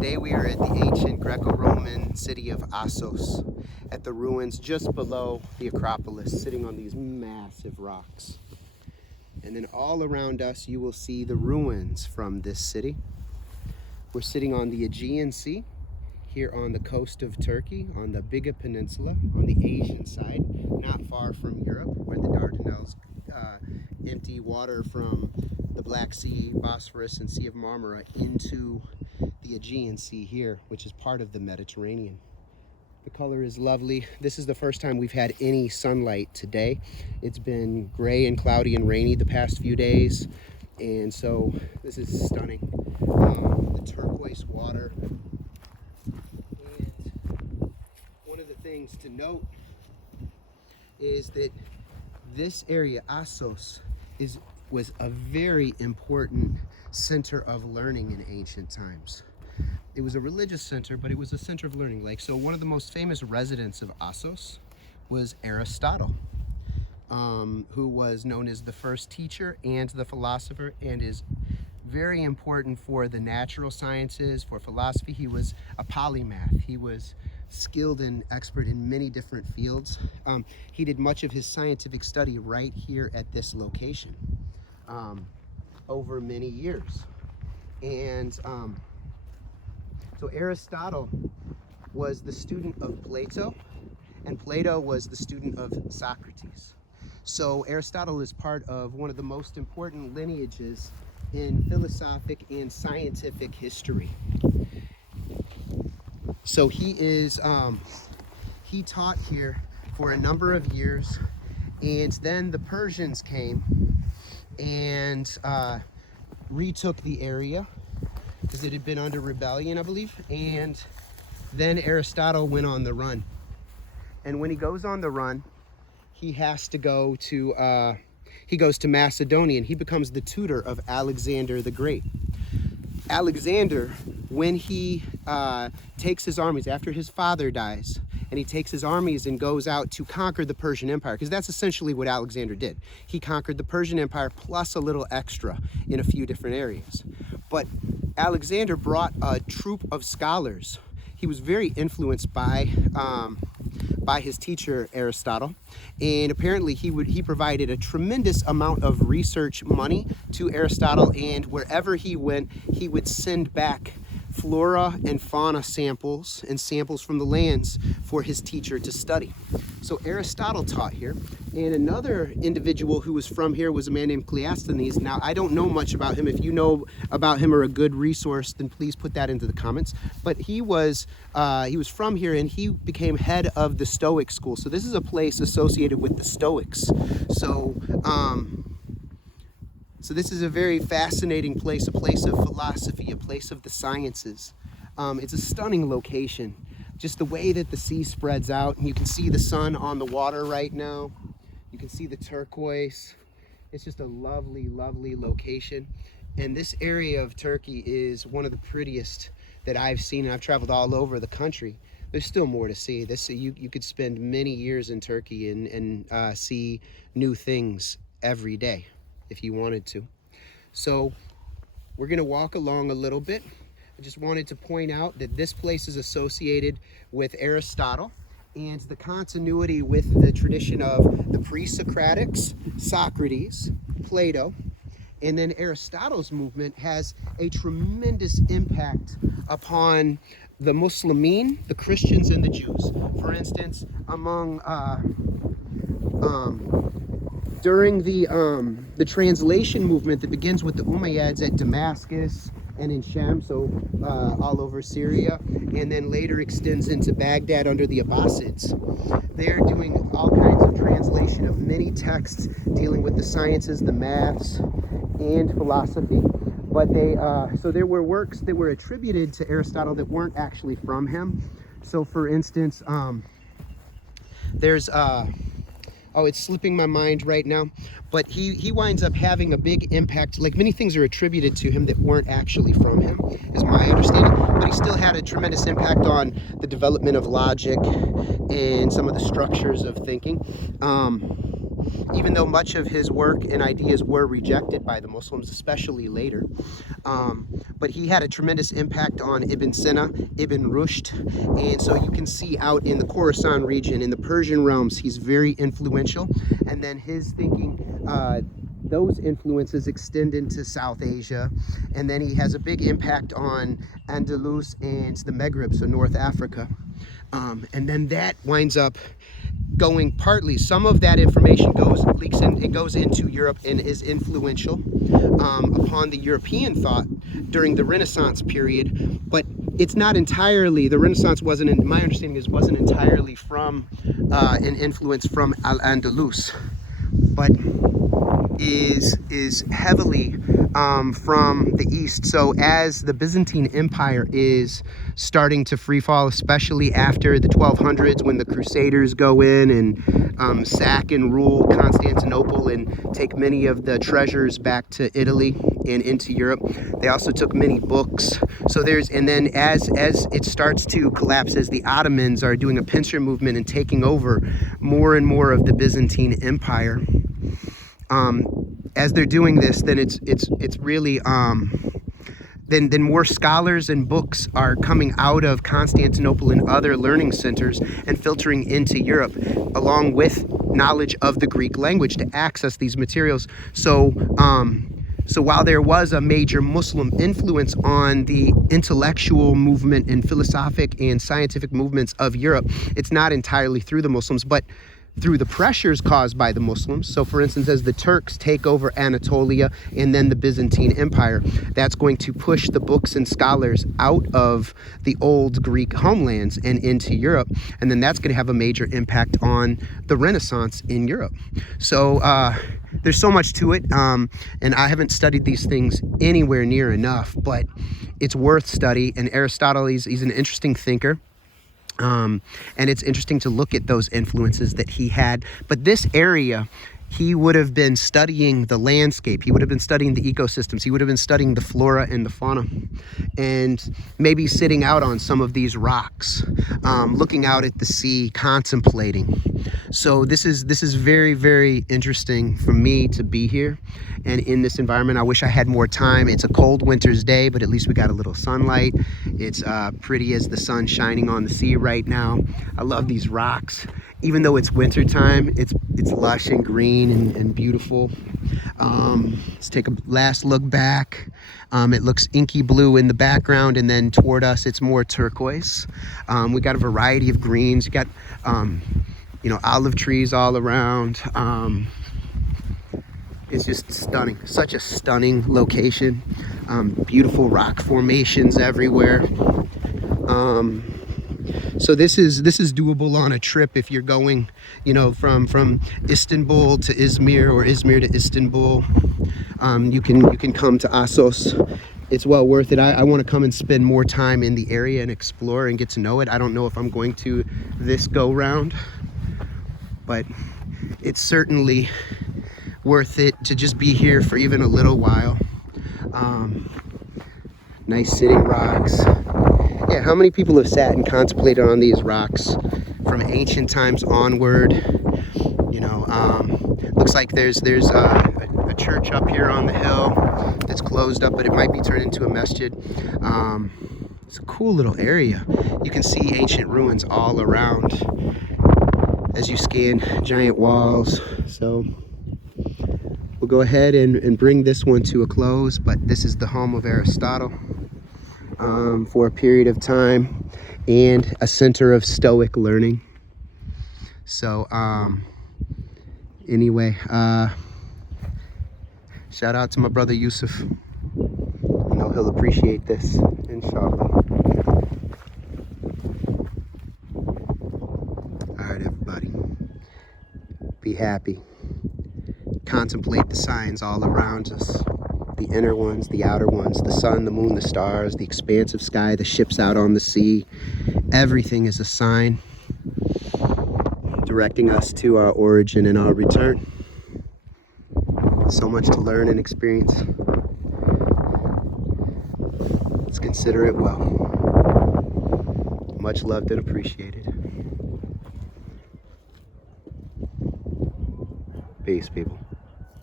Today we are at the ancient Greco-Roman city of Assos, at the ruins just below the Acropolis, sitting on these massive rocks. And then all around us you will see the ruins from this city. We're sitting on the Aegean Sea, here on the coast of Turkey, on the Biga Peninsula, on the Asian side, not far from Europe, where the Dardanelles empty water from the Black Sea, Bosphorus, and Sea of Marmara into the Aegean Sea here, which is part of the Mediterranean. The color is lovely. This is the first time we've had any sunlight today. It's been gray and cloudy and rainy the past few days, and so this is stunning. The turquoise water. And one of the things to note is that this area, Assos, was a very important center of learning in ancient times. It was a religious center, but it was a center of learning. So one of the most famous residents of Assos was Aristotle, who was known as the first teacher and the philosopher, and is very important for the natural sciences, for philosophy. He was a polymath. He was skilled and expert in many different fields. He did much of his scientific study right here at this location over many years. And so Aristotle was the student of Plato, and Plato was the student of Socrates. So Aristotle is part of one of the most important lineages in philosophic and scientific history. So he taught here for a number of years, and then the Persians came and retook the area because it had been under rebellion, I believe, and then Aristotle went on the run. And when he goes on the run, he has to go to he goes to Macedonia, and he becomes the tutor of Alexander the Great. Alexander, when he takes his armies after his father dies, and he takes his armies and goes out to conquer the Persian Empire, because that's essentially what Alexander did. He conquered the Persian Empire plus a little extra in a few different areas. But Alexander brought a troop of scholars. He was very influenced by his teacher Aristotle, and apparently he provided a tremendous amount of research money to Aristotle, and wherever he went, he would send back flora and fauna samples and samples from the lands for his teacher to study. So Aristotle taught here, and another individual who was from here was a man named Cleisthenes. Now, I don't know much about him. If you know about him or a good resource, then please put that into the comments. But he was from here, and he became head of the Stoic school. So this is a place associated with the Stoics. So this is a very fascinating place, a place of philosophy, a place of the sciences. It's a stunning location. Just the way that the sea spreads out, and you can see the sun on the water right now. You can see the turquoise. It's just a lovely, lovely location. And this area of Turkey is one of the prettiest that I've seen, and I've traveled all over the country. There's still more to see. You could spend many years in Turkey and see new things every day if you wanted to. So we're gonna walk along a little bit. I just wanted to point out that this place is associated with Aristotle and the continuity with the tradition of the pre-Socratics, Socrates, Plato, and then Aristotle's movement has a tremendous impact upon the Muslimin, the Christians, and the Jews. For instance, during the translation movement that begins with the Umayyads at Damascus and in Sham, so all over Syria, and then later extends into Baghdad under the Abbasids. They're doing all kinds of translation of many texts dealing with the sciences, the maths, and philosophy. But so there were works that were attributed to Aristotle that weren't actually from him. So for instance, there's oh, it's slipping my mind right now, but he winds up having a big impact. Like, many things are attributed to him that weren't actually from him, is my understanding, but he still had a tremendous impact on the development of logic and some of the structures of thinking. even though much of his work and ideas were rejected by the Muslims, especially later. But he had a tremendous impact on Ibn Sina, Ibn Rushd, and so you can see out in the Khorasan region, in the Persian realms, he's very influential. And then his thinking, those influences extend into South Asia, and then he has a big impact on Andalus and the Maghreb, so North Africa. And then that winds up going partly, some of that information leaks in, it goes into Europe and is influential upon the European thought during the Renaissance period, but it's not entirely, the Renaissance wasn't, in my understanding is, wasn't entirely from an influence from Al-Andalus, but is heavily from the east. So as the Byzantine Empire is starting to free fall, especially after the 1200s, when the Crusaders go in and sack and rule Constantinople and take many of the treasures back to Italy and into Europe. They also took many books. So there's, and then as it starts to collapse, as the Ottomans are doing a pincer movement and taking over more and more of the Byzantine Empire, as they're doing this, then it's really then more scholars and books are coming out of Constantinople and other learning centers and filtering into Europe, along with knowledge of the Greek language to access these materials. So so while there was a major Muslim influence on the intellectual movement and philosophic and scientific movements of Europe, it's not entirely through the Muslims, but through the pressures caused by the Muslims. So for instance, as the Turks take over Anatolia and then the Byzantine Empire, that's going to push the books and scholars out of the old Greek homelands and into Europe. And then that's going to have a major impact on the Renaissance in Europe. So there's so much to it. And I haven't studied these things anywhere near enough, but it's worth study. And Aristotle, he's an interesting thinker. And it's interesting to look at those influences that he had. But this area, he would have been studying the landscape. He would have been studying the ecosystems. He would have been studying the flora and the fauna, and maybe sitting out on some of these rocks, looking out at the sea, contemplating. So this is very, very interesting for me to be here and in this environment. I wish I had more time. It's a cold winter's day, but at least we got a little sunlight. It's pretty as the sun shining on the sea right now. I love these rocks. Even though it's winter time, it's lush and green and beautiful. Let's take a last look back. It looks inky blue in the background, and then toward us it's more turquoise. We got a variety of greens. You got olive trees all around. It's just stunning. Such a stunning location. Beautiful rock formations everywhere. So this is doable on a trip if you're going, from Istanbul to Izmir or Izmir to Istanbul. You can come to Assos. It's well worth it. I want to come and spend more time in the area and explore and get to know it. I don't know if I'm going to this go round, but it's certainly worth it to just be here for even a little while. Nice sitting rocks. Yeah, how many people have sat and contemplated on these rocks from ancient times onward? Looks like there's a church up here on the hill that's closed up, but it might be turned into a masjid. It's a cool little area. You can see ancient ruins all around as you scan giant walls. So we'll go ahead and bring this one to a close, but this is the home of Aristotle. For a period of time, and a center of Stoic learning. So anyway, shout out to my brother Yusuf. I know he'll appreciate this, inshallah. Alright, everybody, be happy. Contemplate the signs all around us. The inner ones, the outer ones, the sun, the moon, the stars, the expansive sky, the ships out on the sea. Everything is a sign directing us to our origin and our return. So much to learn and experience. Let's consider it well. Much loved and appreciated. Peace, people.